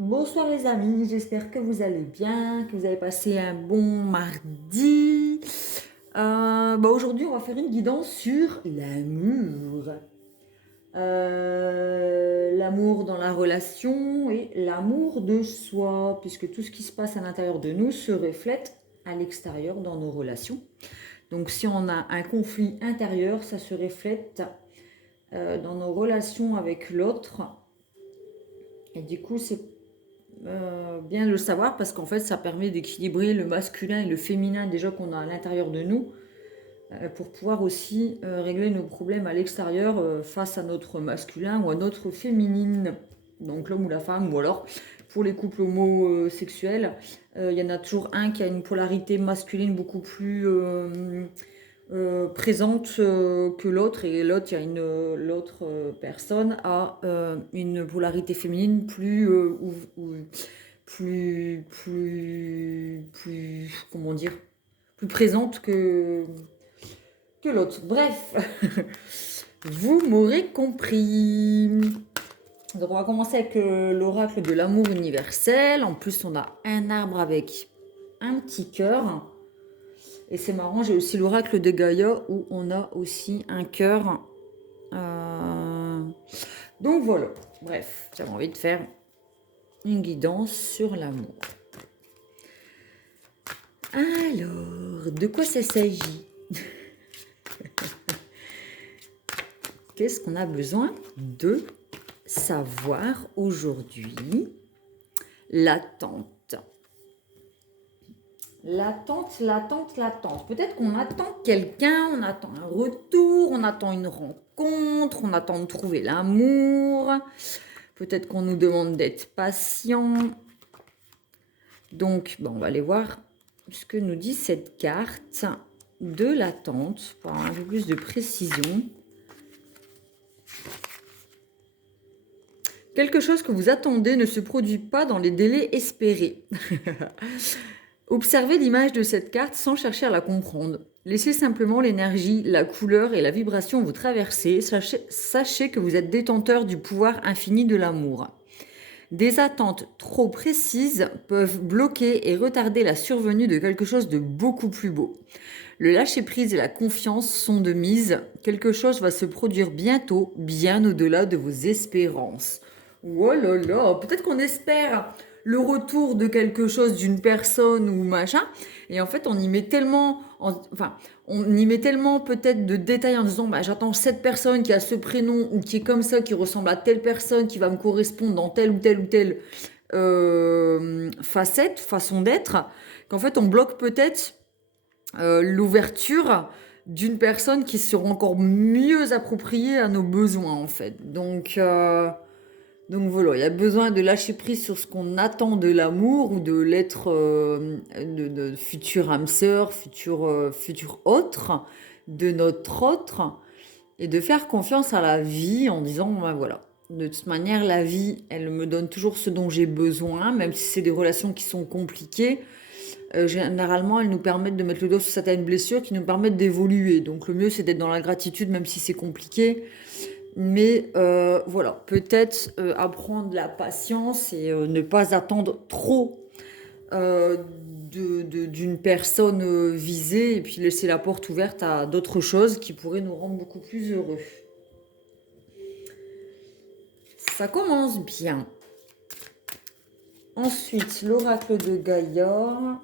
Bonsoir les amis, j'espère que vous allez bien, que vous avez passé un bon mardi. Aujourd'hui, on va faire une guidance sur l'amour. L'amour dans la relation et l'amour de soi, puisque tout ce qui se passe à l'intérieur de nous se reflète à l'extérieur dans nos relations. Donc si on a un conflit intérieur, ça se reflète dans nos relations avec l'autre. Et du coup, c'est bien de le savoir parce qu'en fait ça permet d'équilibrer le masculin et le féminin déjà qu'on a à l'intérieur de nous pour pouvoir aussi régler nos problèmes à l'extérieur face à notre masculin ou à notre féminine, donc l'homme ou la femme, ou alors pour les couples homosexuels, il y en a toujours un qui a une polarité masculine beaucoup plus présente que l'autre, et l'autre, il y a l'autre personne a une polarité féminine plus, comment dire, plus présente que l'autre. Bref, vous m'aurez compris. Donc on va commencer avec l'oracle de l'amour universel. En plus, on a un arbre avec un petit cœur. Et c'est marrant, j'ai aussi l'oracle de Gaïa où on a aussi un cœur. Donc voilà, bref, j'avais envie de faire une guidance sur l'amour. Alors, de quoi ça s'agit? Qu'est-ce qu'on a besoin de savoir aujourd'hui? L'attente. L'attente. Peut-être qu'on attend quelqu'un, on attend un retour, on attend une rencontre, on attend de trouver l'amour. Peut-être qu'on nous demande d'être patient. Donc, on va aller voir ce que nous dit cette carte de l'attente pour avoir un peu plus de précision. Quelque chose que vous attendez ne se produit pas dans les délais espérés. Observez l'image de cette carte sans chercher à la comprendre. Laissez simplement l'énergie, la couleur et la vibration vous traverser. Sachez que vous êtes détenteur du pouvoir infini de l'amour. Des attentes trop précises peuvent bloquer et retarder la survenue de quelque chose de beaucoup plus beau. Le lâcher-prise et la confiance sont de mise. Quelque chose va se produire bientôt, bien au-delà de vos espérances. Oh là là, peut-être qu'on espère le retour de quelque chose, d'une personne ou machin, et en fait on y met tellement, on y met tellement peut-être de détails en disant j'attends cette personne qui a ce prénom ou qui est comme ça, qui ressemble à telle personne, qui va me correspondre dans telle ou telle facette, façon d'être, qu'en fait on bloque peut-être l'ouverture d'une personne qui sera encore mieux appropriée à nos besoins en fait. Donc voilà, il y a besoin de lâcher prise sur ce qu'on attend de l'amour ou de l'être de futur âme sœur, futur autre, de notre autre, et de faire confiance à la vie en disant voilà. De toute manière, la vie, elle me donne toujours ce dont j'ai besoin, même si c'est des relations qui sont compliquées. Généralement, elles nous permettent de mettre le doigt sur certaines blessures qui nous permettent d'évoluer. Donc le mieux, c'est d'être dans la gratitude, même si c'est compliqué. Mais voilà, peut-être apprendre la patience et ne pas attendre trop d'une personne visée, et puis laisser la porte ouverte à d'autres choses qui pourraient nous rendre beaucoup plus heureux. Ça commence bien. Ensuite, l'oracle de Gaïa.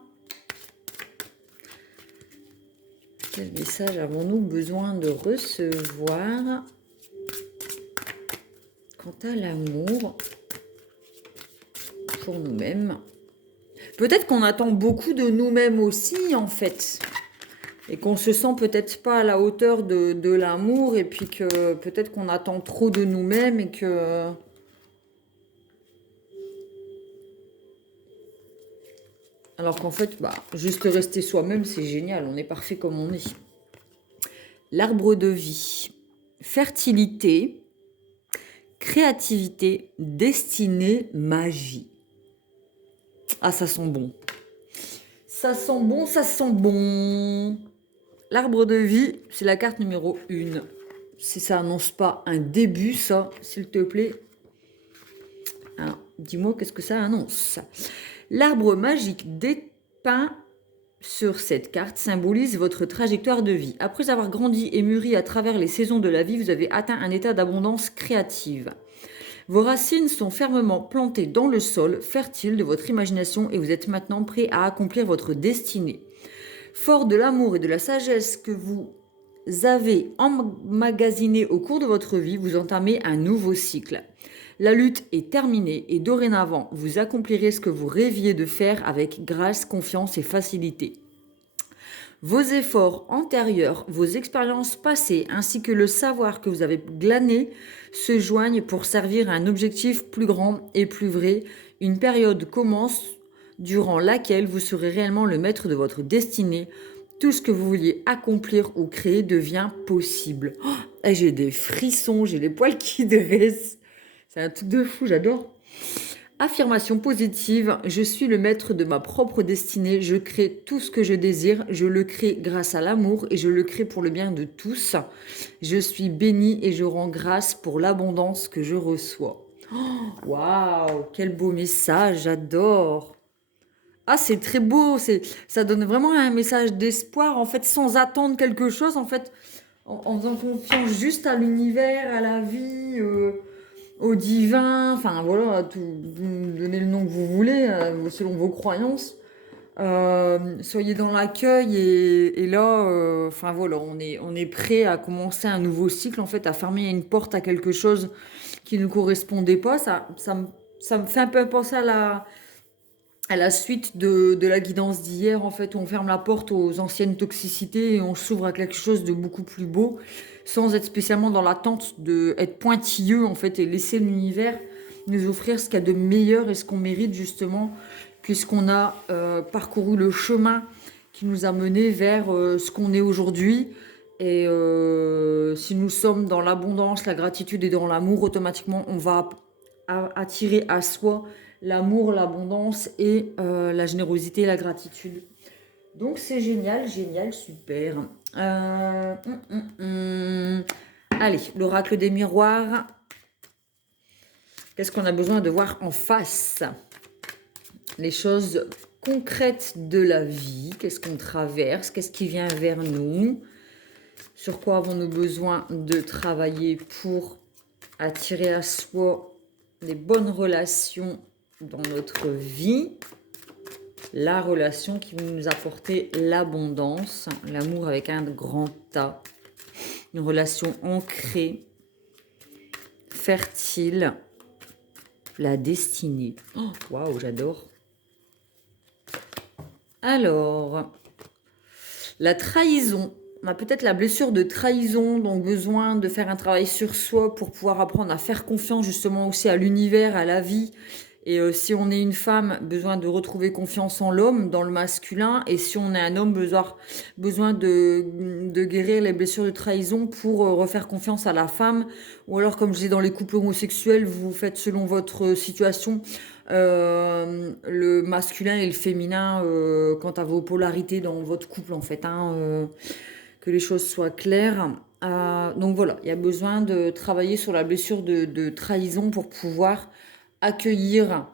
Quel message avons-nous besoin de recevoir quant à l'amour pour nous-mêmes? Peut-être qu'on attend beaucoup de nous-mêmes aussi, en fait. Et qu'on se sent peut-être pas à la hauteur de l'amour, et puis que peut-être qu'on attend trop de nous-mêmes et que... Alors qu'en fait, juste rester soi-même, c'est génial. On est parfait comme on est. L'arbre de vie. Fertilité, créativité, destinée, magie. Ah, ça sent bon. Ça sent bon, ça sent bon. L'arbre de vie, c'est la carte numéro 1. Si ça annonce pas un début, ça, s'il te plaît. Dis-moi qu'est-ce que ça annonce. L'arbre magique dépeint sur cette carte symbolise votre trajectoire de vie. Après avoir grandi et mûri à travers les saisons de la vie, vous avez atteint un état d'abondance créative. Vos racines sont fermement plantées dans le sol fertile de votre imagination et vous êtes maintenant prêt à accomplir votre destinée. Fort de l'amour et de la sagesse que vous avez emmagasiné au cours de votre vie, vous entamez un nouveau cycle. La lutte est terminée et dorénavant, vous accomplirez ce que vous rêviez de faire avec grâce, confiance et facilité. Vos efforts antérieurs, vos expériences passées ainsi que le savoir que vous avez glané se joignent pour servir à un objectif plus grand et plus vrai. Une période commence durant laquelle vous serez réellement le maître de votre destinée. Tout ce que vous vouliez accomplir ou créer devient possible. Oh, j'ai des frissons, j'ai les poils qui dressent. C'est un truc de fou, j'adore. Affirmation positive, je suis le maître de ma propre destinée, je crée tout ce que je désire, je le crée grâce à l'amour et je le crée pour le bien de tous. Je suis bénie et je rends grâce pour l'abondance que je reçois. Waouh, quel beau message, j'adore. Ah, c'est très beau, ça donne vraiment un message d'espoir, en fait, sans attendre quelque chose, en fait, en faisant confiance juste à l'univers, à la vie, au divin, enfin voilà, donnez le nom que vous voulez, selon vos croyances. Soyez dans l'accueil et là, enfin voilà, on est prêt à commencer un nouveau cycle, en fait, à fermer une porte à quelque chose qui ne correspondait pas. Ça me fait un peu penser à la suite de la guidance d'hier, en fait, où on ferme la porte aux anciennes toxicités et on s'ouvre à quelque chose de beaucoup plus beau, sans être spécialement dans l'attente d'être pointilleux, en fait, et laisser l'univers nous offrir ce qu'il y a de meilleur et ce qu'on mérite, justement, puisqu'on a parcouru le chemin qui nous a menés vers ce qu'on est aujourd'hui. Et si nous sommes dans l'abondance, la gratitude et dans l'amour, automatiquement, on va attirer à soi l'amour, l'abondance et la générosité et la gratitude. Donc c'est génial, génial, super. Allez, l'oracle des miroirs. Qu'est-ce qu'on a besoin de voir en face? Les choses concrètes de la vie. Qu'est-ce qu'on traverse? Qu'est-ce qui vient vers nous? Sur quoi avons-nous besoin de travailler pour attirer à soi les bonnes relations dans notre vie? La relation qui va nous apporter l'abondance, l'amour avec un grand A, une relation ancrée, fertile, la destinée. Oh, waouh, j'adore. Alors, la trahison. On a peut-être la blessure de trahison, donc besoin de faire un travail sur soi pour pouvoir apprendre à faire confiance justement aussi à l'univers, à la vie. Et si on est une femme, besoin de retrouver confiance en l'homme, dans le masculin. Et si on est un homme, besoin de guérir les blessures de trahison pour refaire confiance à la femme. Ou alors, comme je dis dans les couples homosexuels, vous faites selon votre situation le masculin et le féminin quant à vos polarités dans votre couple, en fait. Que les choses soient claires. Donc voilà, il y a besoin de travailler sur la blessure de trahison pour pouvoir accueillir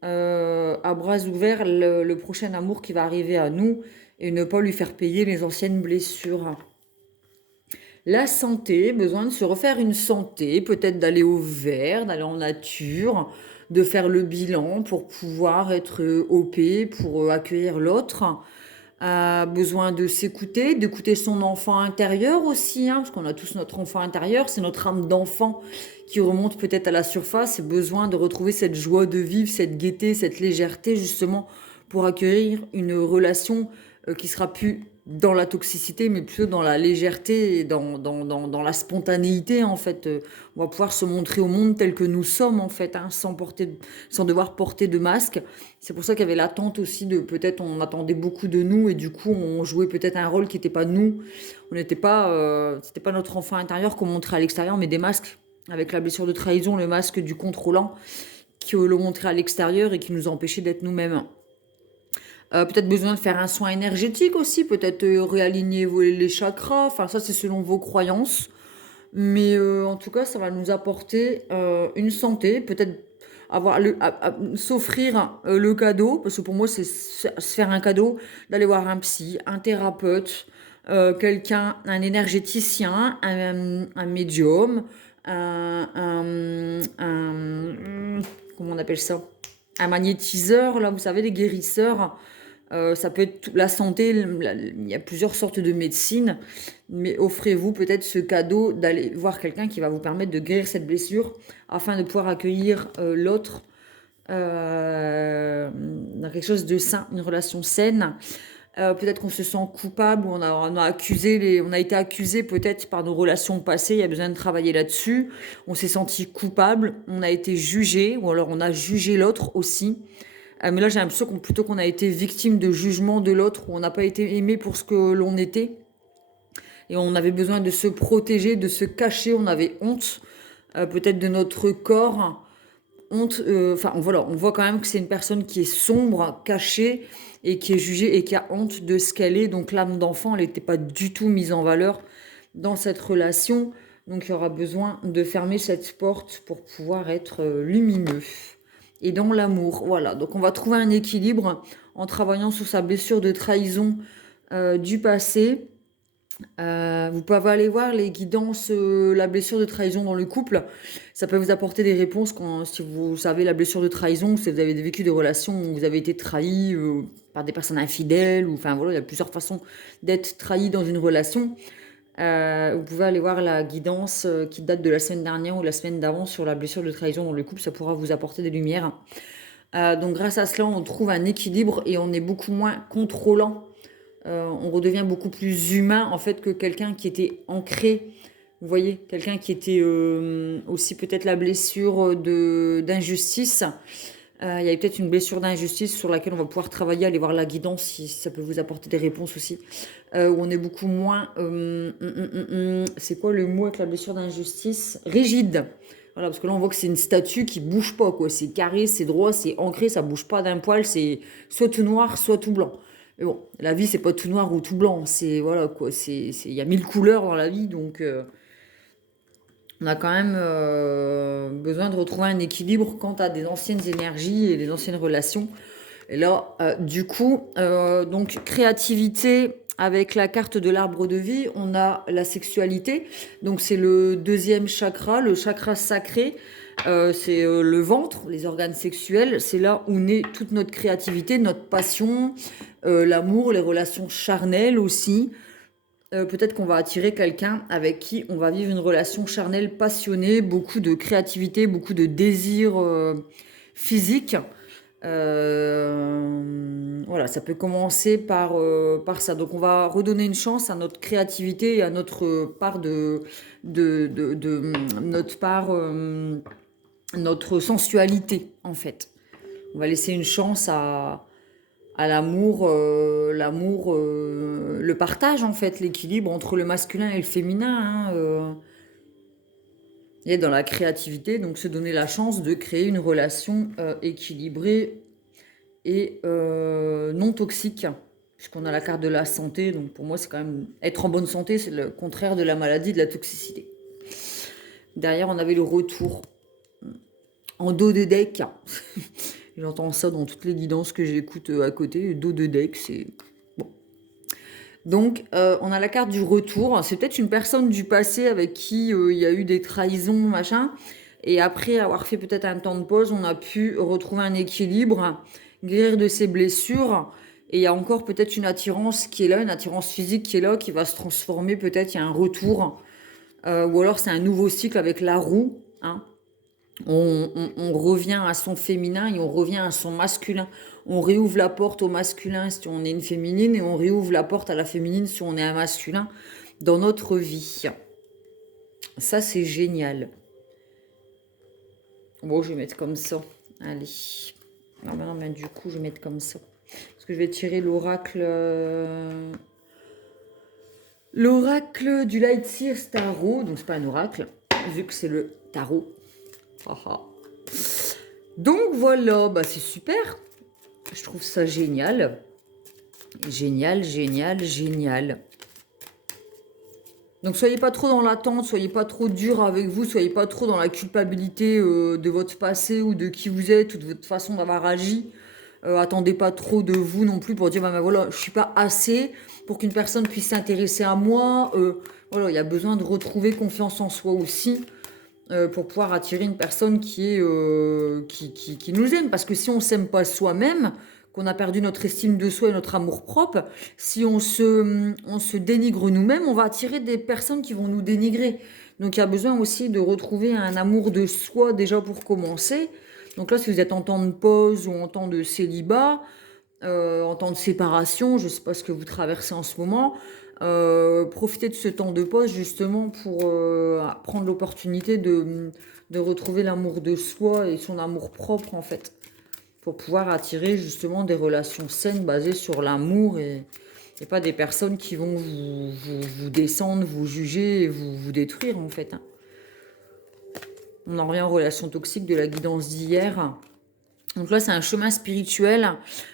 à bras ouverts le prochain amour qui va arriver à nous et ne pas lui faire payer les anciennes blessures. La santé, besoin de se refaire une santé, peut-être d'aller au vert, d'aller en nature, de faire le bilan pour pouvoir être OP, pour accueillir l'autre. Besoin de s'écouter, d'écouter son enfant intérieur aussi, parce qu'on a tous notre enfant intérieur, c'est notre âme d'enfant qui remonte peut-être à la surface, et besoin de retrouver cette joie de vivre, cette gaieté, cette légèreté justement pour accueillir une relation qui sera plus dans la toxicité, mais plutôt dans la légèreté et dans la spontanéité, en fait. On va pouvoir se montrer au monde tel que nous sommes, en fait, sans devoir porter de masque. C'est pour ça qu'il y avait l'attente aussi de, peut-être, on attendait beaucoup de nous, et du coup, on jouait peut-être un rôle qui n'était pas nous. On n'était pas, c'était pas notre enfant intérieur qu'on montrait à l'extérieur, mais des masques. Avec la blessure de trahison, le masque du contrôlant, qui le montrait à l'extérieur et qui nous empêchait d'être nous-mêmes. Peut-être besoin de faire un soin énergétique aussi, peut-être réaligner les chakras, enfin ça c'est selon vos croyances. Mais en tout cas, ça va nous apporter une santé, peut-être s'offrir le cadeau, parce que pour moi, c'est se faire un cadeau, d'aller voir un psy, un thérapeute, quelqu'un, un énergéticien, un médium, comment on appelle ça? Un magnétiseur, là, vous savez, les guérisseurs. Ça peut être la santé, il y a plusieurs sortes de médecine, mais offrez-vous peut-être ce cadeau d'aller voir quelqu'un qui va vous permettre de guérir cette blessure afin de pouvoir accueillir l'autre dans quelque chose de sain, une relation saine. Peut-être qu'on se sent coupable ou on a été accusé peut-être par nos relations passées, il y a besoin de travailler là-dessus. On s'est senti coupable, on a été jugé ou alors on a jugé l'autre aussi. Mais là, j'ai l'impression plutôt qu'on a été victime de jugement de l'autre, où on n'a pas été aimé pour ce que l'on était. Et on avait besoin de se protéger, de se cacher, on avait honte, peut-être de notre corps. Honte, enfin voilà, on voit quand même que c'est une personne qui est sombre, cachée, et qui est jugée et qui a honte de ce qu'elle est. Donc l'âme d'enfant, elle n'était pas du tout mise en valeur dans cette relation. Donc il y aura besoin de fermer cette porte pour pouvoir être lumineux. Et dans l'amour, voilà. Donc on va trouver un équilibre en travaillant sur sa blessure de trahison du passé. Vous pouvez aller voir les guidances, la blessure de trahison dans le couple. Ça peut vous apporter des réponses si vous savez la blessure de trahison, si vous avez vécu des relations où vous avez été trahi par des personnes infidèles, ou enfin voilà, il y a plusieurs façons d'être trahi dans une relation. Vous pouvez aller voir la guidance qui date de la semaine dernière ou la semaine d'avant sur la blessure de trahison dans le couple, ça pourra vous apporter des lumières. Donc grâce à cela, on trouve un équilibre et on est beaucoup moins contrôlant. On redevient beaucoup plus humain en fait que quelqu'un qui était ancré. Vous voyez, quelqu'un qui était aussi peut-être la blessure d'injustice. Il y a peut-être une blessure d'injustice sur laquelle on va pouvoir travailler, aller voir la guidance si ça peut vous apporter des réponses aussi. Où on est beaucoup moins... c'est quoi le mot avec la blessure d'injustice? Rigide. Voilà, parce que là on voit que c'est une statue qui bouge pas, quoi. C'est carré, c'est droit, c'est ancré, ça bouge pas d'un poil, c'est soit tout noir, soit tout blanc. Mais bon, la vie c'est pas tout noir ou tout blanc, c'est voilà quoi, il y a 1000 couleurs dans la vie, donc on a quand même besoin de retrouver un équilibre quant à des anciennes énergies et des anciennes relations. Et là, du coup, donc créativité avec la carte de l'arbre de vie, on a la sexualité. Donc c'est le deuxième chakra, le chakra sacré. C'est le ventre, les organes sexuels. C'est là où naît toute notre créativité, notre passion, l'amour, les relations charnelles aussi. Peut-être qu'on va attirer quelqu'un avec qui on va vivre une relation charnelle passionnée, beaucoup de créativité, beaucoup de désir physique. Voilà, ça peut commencer par ça. Donc on va redonner une chance à notre créativité et à notre part notre part, notre sensualité en fait. On va laisser une chance à l'amour, le partage en fait, l'équilibre entre le masculin et le féminin. Et dans la créativité, donc se donner la chance de créer une relation équilibrée et non toxique, puisqu'on a la carte de la santé. Donc pour moi, c'est quand même être en bonne santé, c'est le contraire de la maladie, de la toxicité. Derrière, on avait le retour en dos de deck. J'entends ça dans toutes les guidances que j'écoute à côté. Dos de deck, c'est bon. Donc, on a la carte du retour. C'est peut-être une personne du passé avec qui il y a eu des trahisons, machin. Et après avoir fait peut-être un temps de pause, on a pu retrouver un équilibre, guérir de ses blessures. Et il y a encore peut-être une attirance qui est là, une attirance physique qui est là, qui va se transformer. Peut-être il y a un retour. Ou alors c'est un nouveau cycle avec la roue. Hein. On revient à son féminin et on revient à son masculin. On réouvre la porte au masculin si on est une féminine et on réouvre la porte à la féminine si on est un masculin dans notre vie. Ça, c'est génial. Bon, je vais mettre comme ça. Allez. Non, mais du coup, je vais mettre comme ça. Parce que je vais tirer l'oracle... L'oracle du Light Seers Tarot. Donc, c'est pas un oracle, vu que c'est le tarot. Donc voilà, bah c'est super. Je trouve ça génial. Génial, génial, génial. Donc soyez pas trop dans l'attente, soyez pas trop dur avec vous, soyez pas trop dans la culpabilité de votre passé ou de qui vous êtes ou de votre façon d'avoir agi. Attendez pas trop de vous non plus pour dire bah, voilà, je suis pas assez pour qu'une personne puisse s'intéresser à moi. Voilà, il y a besoin de retrouver confiance en soi aussi pour pouvoir attirer une personne qui nous aime. Parce que si on s'aime pas soi-même, qu'on a perdu notre estime de soi et notre amour-propre, si on se dénigre nous-mêmes, on va attirer des personnes qui vont nous dénigrer. Donc il y a besoin aussi de retrouver un amour de soi déjà pour commencer. Donc là, si vous êtes en temps de pause ou en temps de célibat, en temps de séparation, je ne sais pas ce que vous traversez en ce moment, profitez de ce temps de pause justement pour prendre l'opportunité de retrouver l'amour de soi et son amour propre en fait, pour pouvoir attirer justement des relations saines basées sur l'amour et pas des personnes qui vont vous descendre, vous juger et vous détruire en fait. Hein. On en revient aux relations toxiques de la guidance d'hier. Donc là, c'est un chemin spirituel.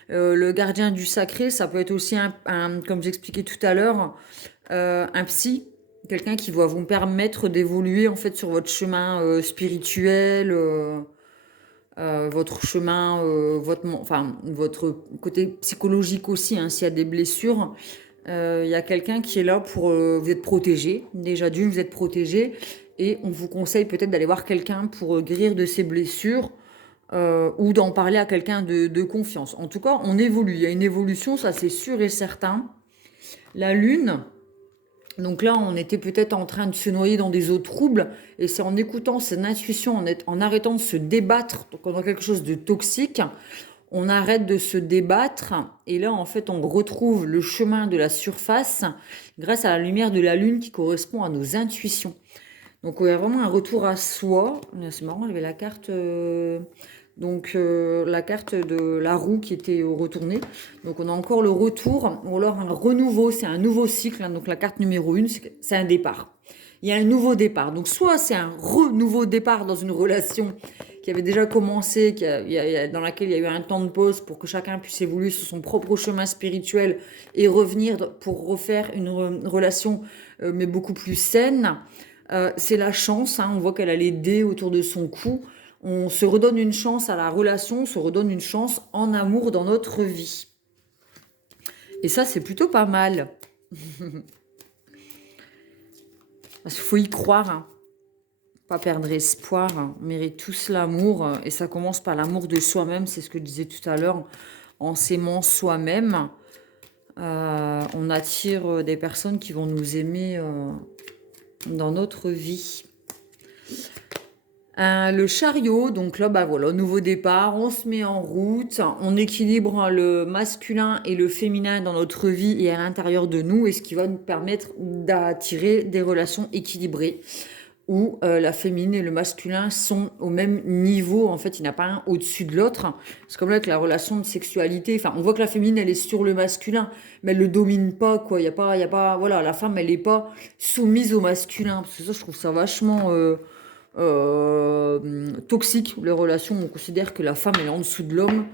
Le gardien du sacré, ça peut être aussi, comme j'expliquais tout à l'heure, un psy, quelqu'un qui va vous permettre d'évoluer en fait sur votre chemin spirituel, votre chemin, votre côté psychologique aussi, hein, s'il y a des blessures. Il y a quelqu'un qui est là pour vous êtes protégé. Déjà d'une, vous êtes protégé. Et on vous conseille peut-être d'aller voir quelqu'un pour guérir de ces blessures ou d'en parler à quelqu'un de confiance. En tout cas, on évolue. Il y a une évolution, ça c'est sûr et certain. La lune, donc là, on était peut-être en train de se noyer dans des eaux troubles, et c'est en écoutant cette intuition, en arrêtant de se débattre dans quelque chose de toxique, on arrête de se débattre, et là, en fait, on retrouve le chemin de la surface grâce à la lumière de la lune qui correspond à nos intuitions. Donc, il y a vraiment un retour à soi. C'est marrant, j'avais la carte... la carte de la roue qui était retournée. Donc on a encore le retour, ou alors un renouveau, c'est un nouveau cycle. Hein. Donc la carte numéro 1, c'est un départ. Il y a un nouveau départ. Donc soit c'est un renouveau départ dans une relation qui avait déjà commencé, dans laquelle il y a eu un temps de pause pour que chacun puisse évoluer sur son propre chemin spirituel et revenir pour refaire une relation mais beaucoup plus saine. C'est la chance, hein. On voit qu'elle a les dés autour de son cou. On se redonne une chance à la relation, on se redonne une chance en amour dans notre vie. Et ça, c'est plutôt pas mal. Parce qu'il faut y croire, hein. Pas perdre espoir. Hein. On mérite tous l'amour. Et ça commence par l'amour de soi-même, c'est ce que je disais tout à l'heure. En s'aimant soi-même, on attire des personnes qui vont nous aimer dans notre vie. Le chariot, donc là, bah voilà, nouveau départ, on se met en route, on équilibre le masculin et le féminin dans notre vie et à l'intérieur de nous, et ce qui va nous permettre d'attirer des relations équilibrées où la féminine et le masculin sont au même niveau. En fait, il n'y en a pas un au-dessus de l'autre. C'est comme là avec la relation de sexualité. Enfin, on voit que la féminine, elle est sur le masculin, mais elle le domine pas, quoi. Il y a pas, voilà, la femme, elle est pas soumise au masculin. Parce que ça, je trouve ça vachement toxique, les relations. On considère que la femme, elle est en dessous de l'homme.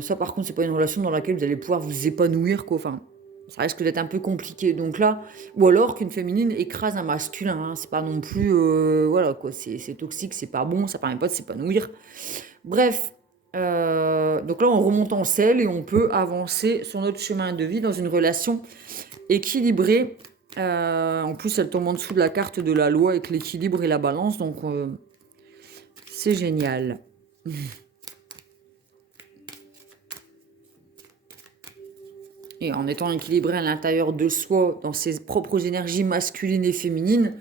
Ça, par contre, c'est pas une relation dans laquelle vous allez pouvoir vous épanouir, quoi. Enfin, ça risque d'être un peu compliqué. Donc là, ou alors qu'une féminine écrase un masculin. Hein. C'est pas non plus, voilà quoi, c'est toxique, c'est pas bon, ça permet pas de s'épanouir. Bref, donc là, on remonte en selle et on peut avancer sur notre chemin de vie dans une relation équilibrée. En plus, elle tombe en dessous de la carte de la loi avec l'équilibre et la balance, donc c'est génial. Et en étant équilibré à l'intérieur de soi, dans ses propres énergies masculines et féminines.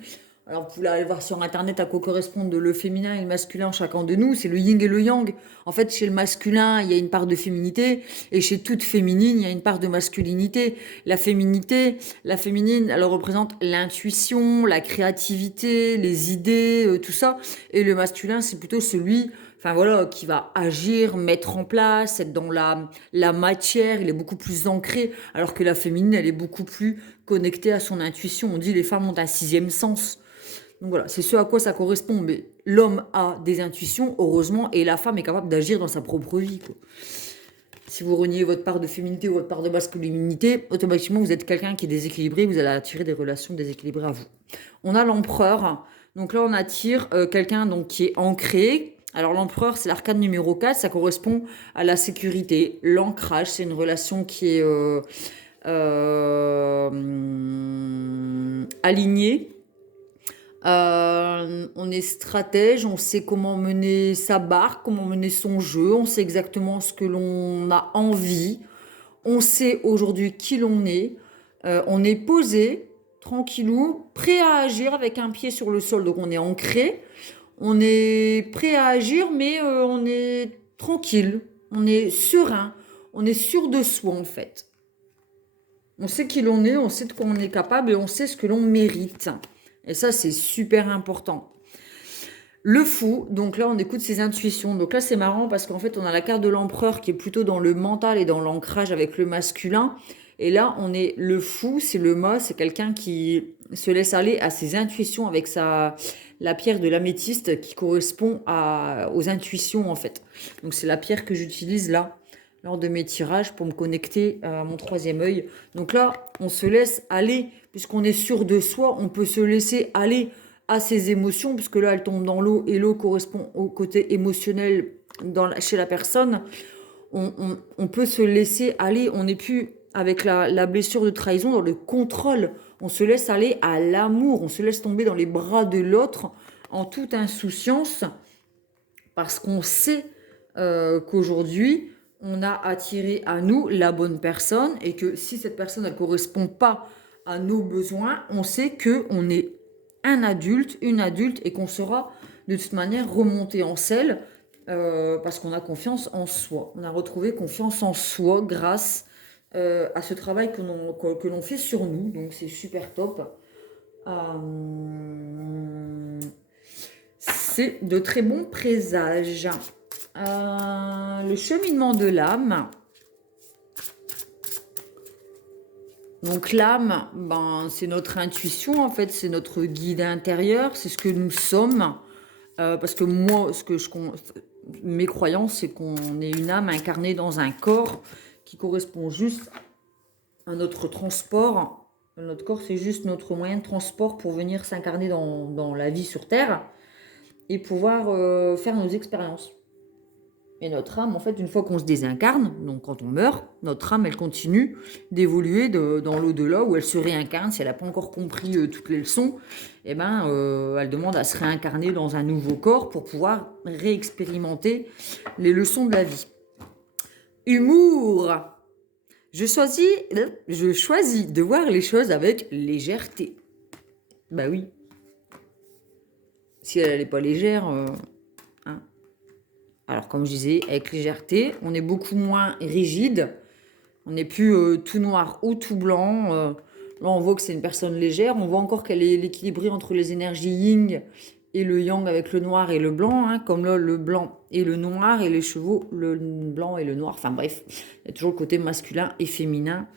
Alors, vous pouvez aller voir sur Internet à quoi correspondent le féminin et le masculin chacun de nous. C'est le yin et le yang. En fait, chez le masculin, il y a une part de féminité. Et chez toute féminine, il y a une part de masculinité. La féminine, elle représente l'intuition, la créativité, les idées, tout ça. Et le masculin, c'est plutôt celui... Enfin voilà, qui va agir, mettre en place, être dans la matière, il est beaucoup plus ancré, alors que la féminine, elle est beaucoup plus connectée à son intuition. On dit les femmes ont un sixième sens. Donc voilà, c'est ce à quoi ça correspond. Mais l'homme a des intuitions, heureusement, et la femme est capable d'agir dans sa propre vie, quoi. Si vous reniez votre part de féminité ou votre part de masculinité, automatiquement, vous êtes quelqu'un qui est déséquilibré, vous allez attirer des relations déséquilibrées à vous. On a l'empereur. Donc là, on attire quelqu'un donc qui est ancré. Alors l'empereur, c'est l'arcane numéro 4, ça correspond à la sécurité. L'ancrage, c'est une relation qui est alignée. On est stratège, on sait comment mener sa barque, comment mener son jeu, on sait exactement ce que l'on a envie, on sait aujourd'hui qui l'on est, on est posé, tranquillou, prêt à agir avec un pied sur le sol, donc on est ancré, on est prêt à agir, mais on est tranquille, on est serein, on est sûr de soi en fait. On sait qui l'on est, on sait de quoi on est capable et on sait ce que l'on mérite. Et ça, c'est super important. Le fou, donc là, on écoute ses intuitions. Donc là, c'est marrant parce qu'en fait, on a la carte de l'empereur qui est plutôt dans le mental et dans l'ancrage avec le masculin. Et là, on est le fou, c'est le mât, c'est quelqu'un qui se laisse aller à ses intuitions avec la pierre de l'améthyste qui correspond aux intuitions, en fait. Donc c'est la pierre que j'utilise là lors de mes tirages pour me connecter à mon troisième œil. Donc là, on se laisse aller, puisqu'on est sûr de soi, on peut se laisser aller à ses émotions, puisque là, elle tombe dans l'eau, et l'eau correspond au côté émotionnel chez la personne. On peut se laisser aller, on n'est plus avec la blessure de trahison dans le contrôle. On se laisse aller à l'amour, on se laisse tomber dans les bras de l'autre en toute insouciance, parce qu'on sait qu'aujourd'hui, on a attiré à nous la bonne personne et que si cette personne ne correspond pas à nos besoins, on sait qu'on est un adulte, une adulte et qu'on sera de toute manière remonté en selle parce qu'on a confiance en soi. On a retrouvé confiance en soi grâce à ce travail que l'on fait sur nous. Donc c'est super top. C'est de très bons présages. Le cheminement de l'âme. Donc l'âme, c'est notre intuition en fait, c'est notre guide intérieur, c'est ce que nous sommes. Parce que moi, mes croyances, c'est qu'on est une âme incarnée dans un corps qui correspond juste à notre transport. Notre corps, c'est juste notre moyen de transport pour venir s'incarner dans la vie sur Terre et pouvoir faire nos expériences. Et notre âme, en fait, une fois qu'on se désincarne, donc quand on meurt, notre âme, elle continue d'évoluer dans l'au-delà où elle se réincarne. Si elle n'a pas encore compris toutes les leçons, elle demande à se réincarner dans un nouveau corps pour pouvoir réexpérimenter les leçons de la vie. Humour. Je choisis de voir les choses avec légèreté. Bah oui. Si elle n'est pas légère... Alors, comme je disais, avec légèreté, on est beaucoup moins rigide. On n'est plus tout noir ou tout blanc. Là, on voit que c'est une personne légère. On voit encore qu'elle est équilibrée entre les énergies yin et le yang avec le noir et le blanc. Comme là, le blanc et le noir et les chevaux, le blanc et le noir. Enfin bref, il y a toujours le côté masculin et féminin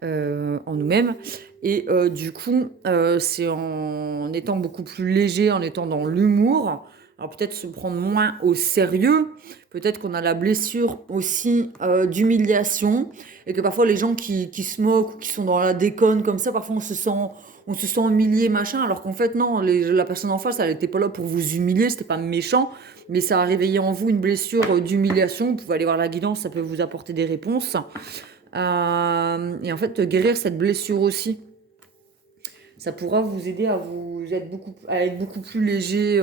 en nous-mêmes. Et du coup, c'est en étant beaucoup plus léger, en étant dans l'humour. Alors peut-être se prendre moins au sérieux, peut-être qu'on a la blessure aussi d'humiliation et que parfois les gens qui se moquent ou qui sont dans la déconne comme ça, parfois on se sent humilié machin, alors qu'en fait non, la personne en face elle n'était pas là pour vous humilier, c'était pas méchant, mais ça a réveillé en vous une blessure d'humiliation. Vous pouvez aller voir la guidance, ça peut vous apporter des réponses et en fait guérir cette blessure aussi. Ça pourra vous aider à être beaucoup plus léger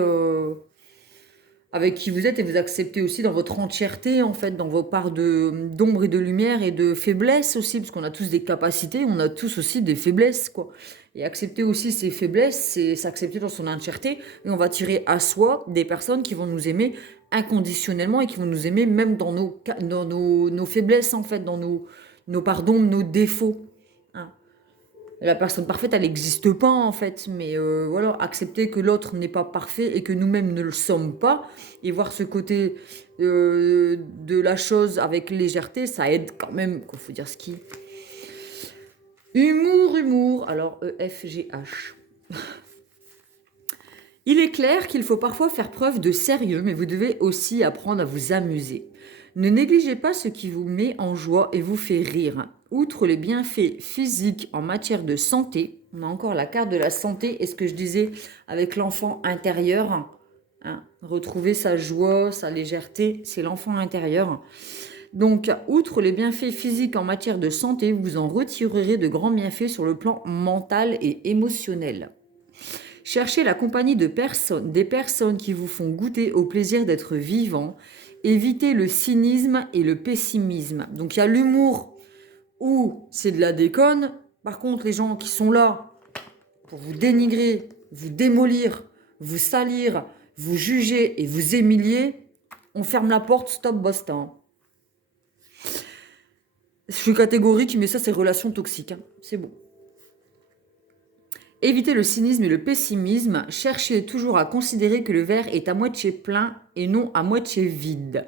avec qui vous êtes et vous acceptez aussi dans votre entièreté, en fait, dans vos parts d'ombre et de lumière et de faiblesse aussi, parce qu'on a tous des capacités, on a tous aussi des faiblesses, quoi. Et accepter aussi ses faiblesses, c'est s'accepter dans son entièreté, et on va tirer à soi des personnes qui vont nous aimer inconditionnellement et qui vont nous aimer même dans nos faiblesses, en fait, dans nos parts d'ombre, nos défauts. La personne parfaite, elle n'existe pas en fait, mais voilà, accepter que l'autre n'est pas parfait et que nous-mêmes ne le sommes pas, et voir ce côté de la chose avec légèreté, ça aide quand même, qu'il faut dire ce qui. Humour, alors EFGH. Il est clair qu'il faut parfois faire preuve de sérieux, mais vous devez aussi apprendre à vous amuser. Ne négligez pas ce qui vous met en joie et vous fait rire. Outre les bienfaits physiques en matière de santé, on a encore la carte de la santé et ce que je disais avec l'enfant intérieur, hein, retrouver sa joie, sa légèreté, c'est l'enfant intérieur. Donc, outre les bienfaits physiques en matière de santé, vous en retirerez de grands bienfaits sur le plan mental et émotionnel. Cherchez la compagnie de personnes, des personnes qui vous font goûter au plaisir d'être vivant. Évitez le cynisme et le pessimisme. Donc il y a l'humour où c'est de la déconne. Par contre, les gens qui sont là pour vous dénigrer, vous démolir, vous salir, vous juger et vous humilier, on ferme la porte, stop, basta. Je suis catégorique, mais ça c'est relations toxiques. Hein. C'est bon. Évitez le cynisme et le pessimisme. Cherchez toujours à considérer que le verre est à moitié plein et non à moitié vide.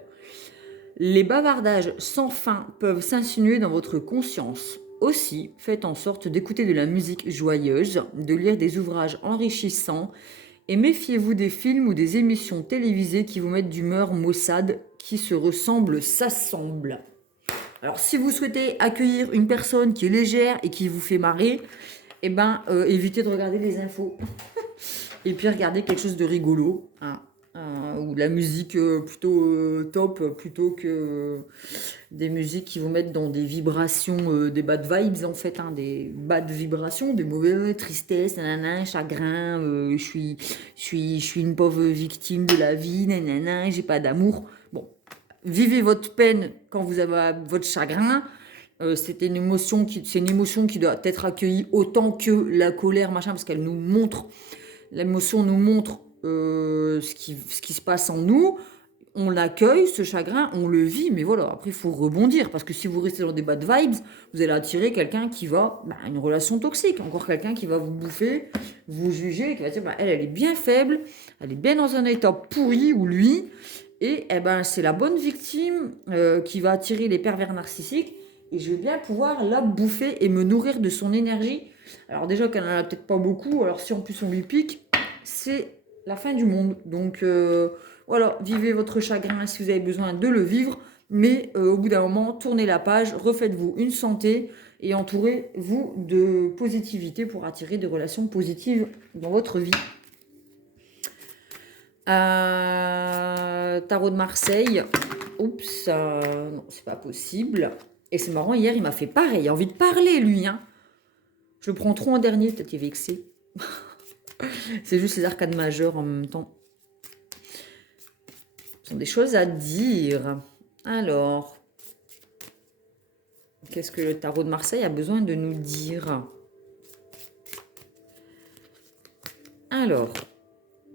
Les bavardages sans fin peuvent s'insinuer dans votre conscience. Aussi, faites en sorte d'écouter de la musique joyeuse, de lire des ouvrages enrichissants et méfiez-vous des films ou des émissions télévisées qui vous mettent d'humeur maussade, qui se ressemblent, s'assemblent. Alors, si vous souhaitez accueillir une personne qui est légère et qui vous fait marrer, évitez de regarder les infos. Et puis, regardez quelque chose de rigolo, hein, ou de la musique plutôt top, plutôt que des musiques qui vous mettent dans des vibrations, des bad vibes, en fait, hein, des bad vibrations, des mauvais tristesse, nanana, chagrin, je suis une pauvre victime de la vie, nanana, j'ai pas d'amour. Bon, vivez votre peine quand vous avez votre chagrin. C'est une émotion qui doit être accueillie autant que la colère, machin, parce qu'elle nous montre, l'émotion nous montre ce qui se passe en nous. On l'accueille, ce chagrin, on le vit, mais voilà, après il faut rebondir, parce que si vous restez dans des bad vibes, vous allez attirer quelqu'un qui va, une relation toxique, encore quelqu'un qui va vous bouffer, vous juger, qui va dire, elle est bien faible, elle est bien dans un état pourri, ou lui, et c'est la bonne victime qui va attirer les pervers narcissiques, et je vais bien pouvoir la bouffer et me nourrir de son énergie. Alors déjà qu'elle n'en a peut-être pas beaucoup, alors si en plus on lui pique, c'est la fin du monde. Donc voilà, vivez votre chagrin si vous avez besoin de le vivre, mais au bout d'un moment, tournez la page, refaites-vous une santé et entourez-vous de positivité pour attirer des relations positives dans votre vie. Tarot de Marseille. Oups, non, c'est pas possible. Et c'est marrant, hier, il m'a fait pareil. Il a envie de parler, lui. Hein. Je le prends trop en dernier, peut-être qu'il est vexé. C'est juste les arcades majeures en même temps. Ce sont des choses à dire. Alors, qu'est-ce que le tarot de Marseille a besoin de nous dire? Alors,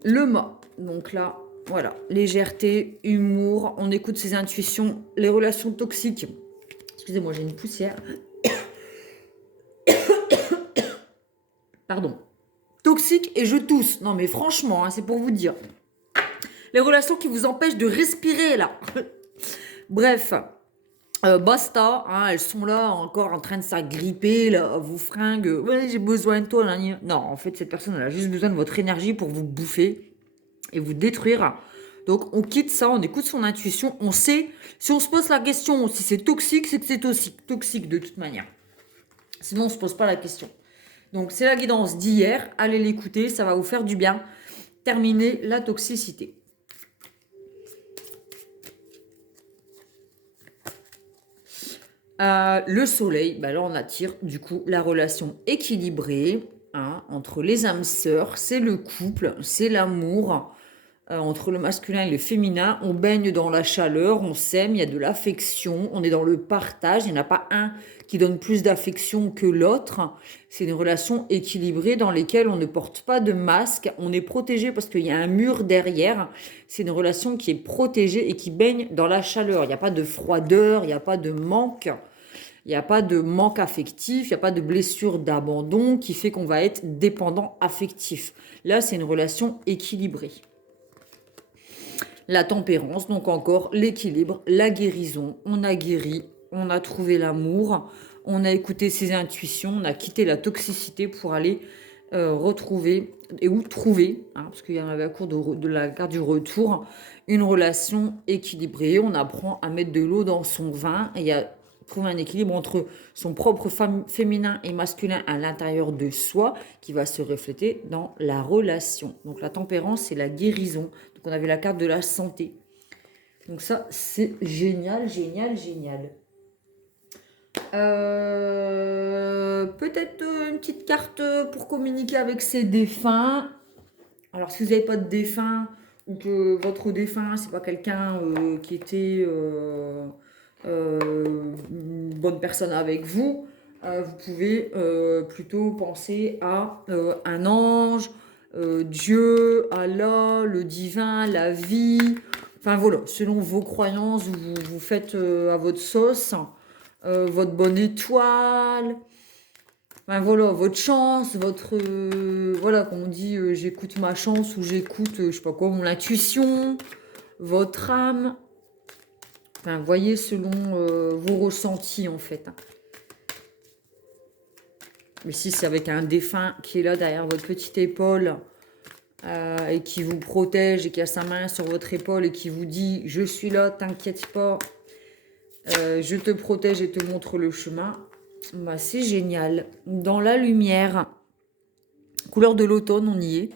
le mât. Donc là, voilà, légèreté, humour, on écoute ses intuitions, les relations toxiques. Excusez-moi, j'ai une poussière. Pardon. Toxique et je tousse. Non mais franchement, hein, c'est pour vous dire. Les relations qui vous empêchent de respirer là. Bref, basta. Hein, elles sont là encore en train de s'agripper, là, vous fringuent. Ouais, j'ai besoin de toi. Là. Non, en fait, cette personne elle a juste besoin de votre énergie pour vous bouffer et vous détruire. Donc on quitte ça, on écoute son intuition. On sait, si on se pose la question si c'est toxique, c'est que c'est toxique de toute manière. Sinon, on ne se pose pas la question. Donc, c'est la guidance d'hier. Allez l'écouter, ça va vous faire du bien. Terminez la toxicité. Le soleil, là, on attire du coup la relation équilibrée entre les âmes sœurs. C'est le couple, c'est l'amour. Entre le masculin et le féminin, on baigne dans la chaleur, on s'aime, il y a de l'affection, on est dans le partage, il n'y en a pas un qui donne plus d'affection que l'autre. C'est une relation équilibrée dans laquelle on ne porte pas de masque, on est protégé parce qu'il y a un mur derrière. C'est une relation qui est protégée et qui baigne dans la chaleur. Il n'y a pas de froideur, il n'y a pas de manque. Il n'y a pas de manque affectif, il n'y a pas de blessure d'abandon qui fait qu'on va être dépendant affectif. Là, c'est une relation équilibrée. La tempérance, donc encore l'équilibre, la guérison. On a guéri, on a trouvé l'amour, on a écouté ses intuitions, on a quitté la toxicité pour aller retrouver et ou trouver, hein, parce qu'il y en avait à court de la carte du retour, une relation équilibrée. On apprend à mettre de l'eau dans son vin et à trouver un équilibre entre son propre féminin et masculin à l'intérieur de soi qui va se refléter dans la relation. Donc la tempérance, c'est la guérison. Donc on avait la carte de la santé. Donc ça, c'est génial, génial, génial. Peut-être une petite carte pour communiquer avec ses défunts. Alors si vous n'avez pas de défunt ou que votre défunt c'est pas quelqu'un qui était une bonne personne avec vous, vous pouvez plutôt penser à un ange, Dieu, Allah, le divin, la vie. Enfin voilà, selon vos croyances, vous faites à votre sauce, votre bonne étoile. Ben voilà, votre chance, votre... voilà, comme on dit, j'écoute ma chance ou j'écoute, je sais pas quoi, mon intuition, votre âme. Enfin, voyez selon vos ressentis, en fait. Mais si c'est avec un défunt qui est là derrière votre petite épaule et qui vous protège et qui a sa main sur votre épaule et qui vous dit « Je suis là, t'inquiète pas, je te protège et te montre le chemin », bah, c'est génial. Dans la lumière, couleur de l'automne, on y est.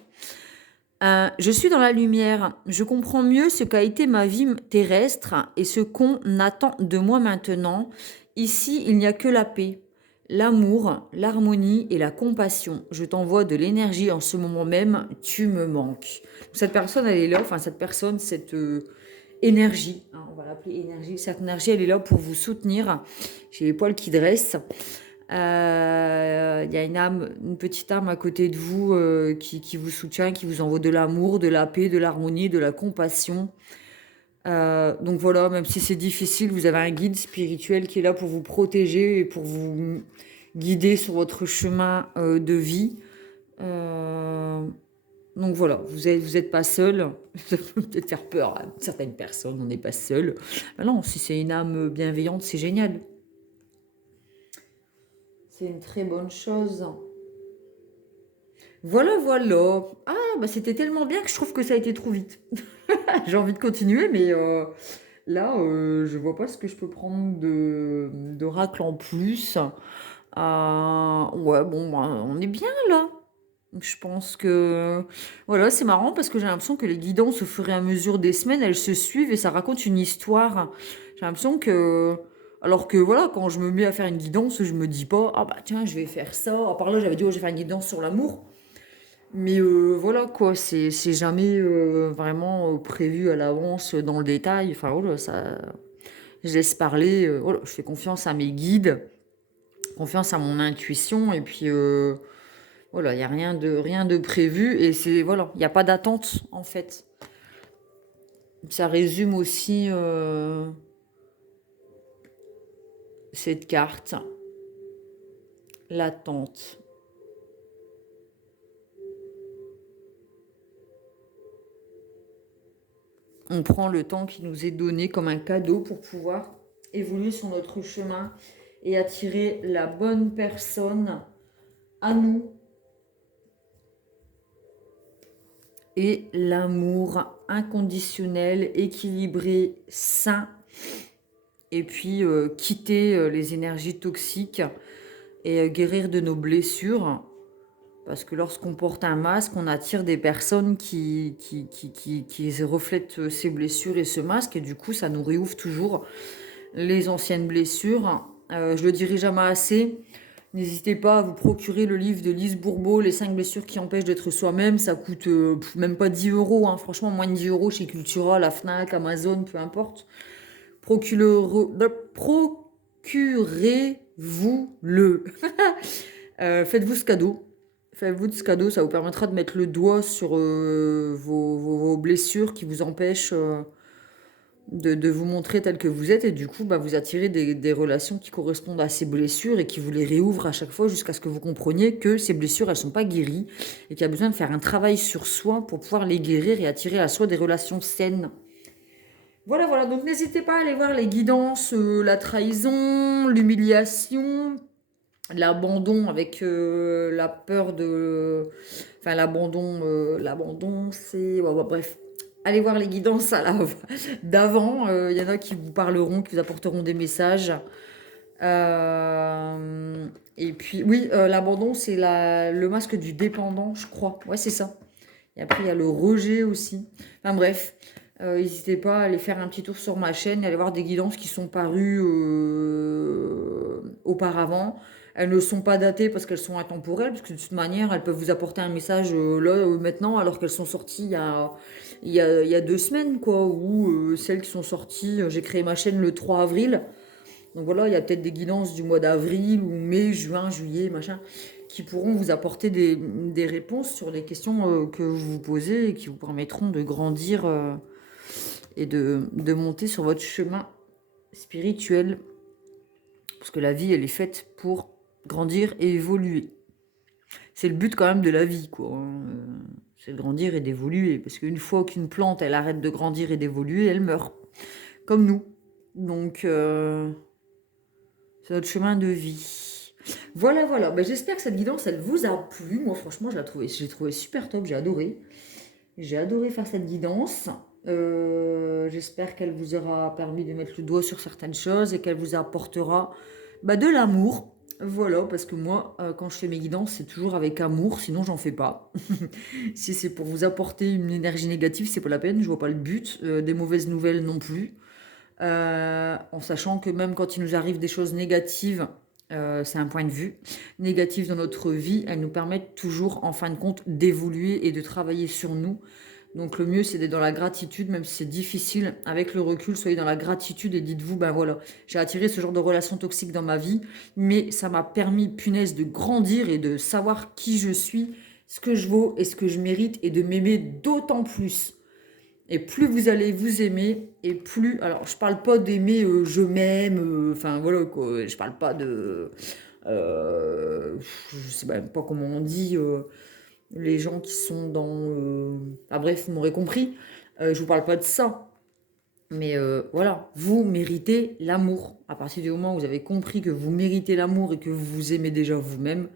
Je suis dans la lumière. Je comprends mieux ce qu'a été ma vie terrestre et ce qu'on attend de moi maintenant. Ici, il n'y a que la paix, l'amour, l'harmonie et la compassion. Je t'envoie de l'énergie en ce moment même. Tu me manques. Cette personne, elle est là. Enfin, cette personne, cette énergie, hein, on va l'appeler énergie. Cette énergie, elle est là pour vous soutenir. J'ai les poils qui dressent. Il y a une petite âme à côté de vous qui vous soutient, qui vous envoie de l'amour, de la paix, de l'harmonie, de la compassion. Donc voilà, même si c'est difficile, vous avez un guide spirituel qui est là pour vous protéger et pour vous guider sur votre chemin de vie. Donc voilà, vous êtes pas seul. Ça peut peut-être faire peur à certaines personnes, on n'est pas seul. Ben non, si c'est une âme bienveillante, c'est génial. C'est une très bonne chose. Voilà, voilà. Ah, bah c'était tellement bien que je trouve que ça a été trop vite. J'ai envie de continuer, mais là, je vois pas ce que je peux prendre d'oracle en plus. Ouais, bon, bah, on est bien là. Je pense que... Voilà, c'est marrant parce que j'ai l'impression que les guidances, au fur et à mesure des semaines, elles se suivent et ça raconte une histoire. J'ai l'impression que... Alors que voilà, quand je me mets à faire une guidance, je me dis pas, ah bah tiens, je vais faire ça. À part là, j'avais dit, oh, je vais faire une guidance sur l'amour. Mais voilà quoi, c'est jamais vraiment prévu à l'avance dans le détail. Enfin voilà, ça, je laisse parler. Voilà, je fais confiance à mes guides, confiance à mon intuition. Et puis voilà, il n'y a rien de prévu. Et c'est voilà, il n'y a pas d'attente en fait. Ça résume aussi cette carte, l'attente. On prend le temps qui nous est donné comme un cadeau pour pouvoir évoluer sur notre chemin et attirer la bonne personne à nous. Et l'amour inconditionnel, équilibré, sain. Et puis quitter les énergies toxiques et guérir de nos blessures. Parce que lorsqu'on porte un masque, on attire des personnes qui reflètent ces blessures et ce masque. Et du coup, ça nous réouvre toujours les anciennes blessures. Je le dirai jamais assez. N'hésitez pas à vous procurer le livre de Lise Bourbeau, Les 5 blessures qui empêchent d'être soi-même. Ça coûte même pas 10 euros. Hein. Franchement, moins de 10 euros chez Cultura, la Fnac, Amazon, peu importe. Procurez-vous-le. Faites-vous ce cadeau. Faites-vous ce cadeau, ça vous permettra de mettre le doigt sur vos blessures qui vous empêchent de vous montrer tel que vous êtes. Et du coup, bah, vous attirez des relations qui correspondent à ces blessures et qui vous les réouvrent à chaque fois jusqu'à ce que vous compreniez que ces blessures, elles ne sont pas guéries et qu'il y a besoin de faire un travail sur soi pour pouvoir les guérir et attirer à soi des relations saines. Voilà, voilà. Donc, n'hésitez pas à aller voir les guidances, la trahison, l'humiliation, l'abandon avec la peur de... Enfin, l'abandon, c'est... ouais, ouais, bref, allez voir les guidances d'avant. Il y en a qui vous parleront, qui vous apporteront des messages. Et puis, oui, l'abandon, c'est le masque du dépendant, je crois. Ouais, c'est ça. Et après, il y a le rejet aussi. Enfin bref, n'hésitez pas à aller faire un petit tour sur ma chaîne et aller voir des guidances qui sont parues auparavant. Elles ne sont pas datées parce qu'elles sont intemporelles, parce que de toute manière, elles peuvent vous apporter un message là, maintenant, alors qu'elles sont sorties il y a 2 semaines, quoi. Ou celles qui sont sorties, j'ai créé ma chaîne le 3 avril. Donc voilà, il y a peut-être des guidances du mois d'avril ou mai, juin, juillet, machin, qui pourront vous apporter des réponses sur les questions que vous vous posez et qui vous permettront de grandir et de monter sur votre chemin spirituel. Parce que la vie, elle est faite pour grandir et évoluer. C'est le but quand même de la vie, quoi. C'est de grandir et d'évoluer. Parce qu'une fois qu'une plante, elle arrête de grandir et d'évoluer, elle meurt. Comme nous. Donc... c'est notre chemin de vie. Voilà, voilà. Ben, j'espère que cette guidance, elle vous a plu. Moi, franchement, j'ai trouvé super top. J'ai adoré. J'ai adoré faire cette guidance. J'espère qu'elle vous aura permis de mettre le doigt sur certaines choses et qu'elle vous apportera de l'amour. Voilà, parce que moi, quand je fais mes guidances, c'est toujours avec amour, sinon j'en fais pas. Si c'est pour vous apporter une énergie négative, c'est pas la peine, je vois pas le but. Des mauvaises nouvelles non plus. En sachant que même quand il nous arrive des choses négatives, c'est un point de vue, négatives dans notre vie, elles nous permettent toujours, en fin de compte, d'évoluer et de travailler sur nous. Donc le mieux, c'est d'être dans la gratitude, même si c'est difficile. Avec le recul, soyez dans la gratitude et dites-vous, ben voilà, j'ai attiré ce genre de relations toxiques dans ma vie, mais ça m'a permis, punaise, de grandir et de savoir qui je suis, ce que je vaux et ce que je mérite, et de m'aimer d'autant plus. Et plus vous allez vous aimer, et plus... Alors, je parle pas d'aimer je m'aime, enfin voilà quoi, je parle pas de... je sais même pas comment on dit, les gens qui sont dans... Ah bref, vous m'aurez compris, je vous parle pas de ça. Mais voilà, vous méritez l'amour. À partir du moment où vous avez compris que vous méritez l'amour et que vous vous aimez déjà vous-même,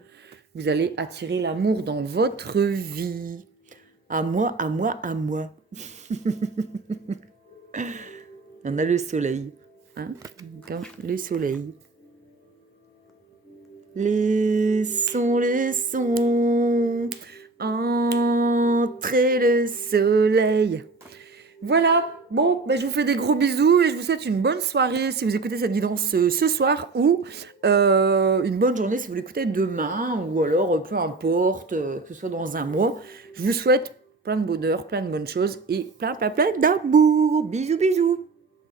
vous allez attirer l'amour dans votre vie. À moi, à moi, à moi. On a le soleil. Hein, comme les soleils. Les sons. Entrez le soleil. Voilà. Bon, je vous fais des gros bisous et je vous souhaite une bonne soirée si vous écoutez cette guidance ce soir, ou une bonne journée si vous l'écoutez demain, ou alors peu importe, que ce soit dans un mois. Je vous souhaite plein de bonheur, plein de bonnes choses et plein d'amour. Bisous, bisous.